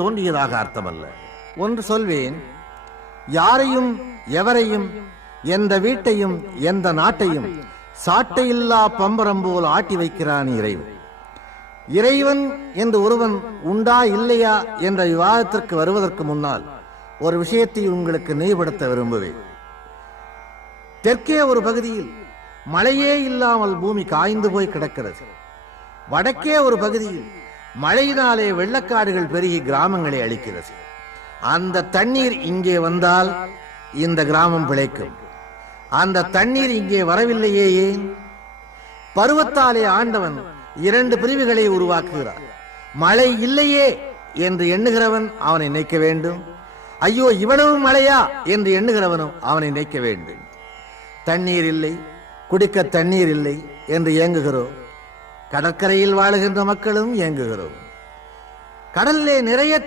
தோன்றியதாக அர்த்தமல்ல. ஒன்று சொல்வேன் யாரையும் எவரையும் எந்த வீட்டையும் எந்த நாட்டையும் சாட்டையில்லா பம்பரம் போல் ஆட்டி வைக்கிறான் இறைவன். இறைவன் என்று ஒருவன் உண்டா இல்லையா என்ற விவாதத்திற்கு வருவதற்கு முன்னால் ஒரு விஷயத்தை உங்களுக்கு நினைவுபடுத்த விரும்புவேன். தெற்கே ஒரு பகுதியில் மழையே இல்லாமல் பூமி காய்ந்து போய் கிடக்கிறது. வடக்கே ஒரு பகுதியில் மழையினாலே வெள்ளக்காடுகள் பெருகி கிராமங்களை அழிக்கிறது. அந்த தண்ணீர் இங்கே வந்தால் இந்த கிராமம் பிழைக்கும். அந்த தண்ணீர் இங்கே வரவில்லையே ஏன்? பருவத்தாலே ஆண்டவன் இரண்டு பிரிவுகளை உருவாக்குகிறார். மழை இல்லையே என்று எண்ணுகிறவன் அவனை நினைக்க வேண்டும். ஐயோ இவ்வளவு மழையா என்று எண்ணுகிறவனும் அவனை நினைக்க வேண்டும். தண்ணீர் இல்லை குடிக்க தண்ணீர் இல்லை என்று இயங்குகிறோம் கடற்கரையில் வாழுகின்ற மக்களும் இயங்குகிறோம். கடலிலே நிறைய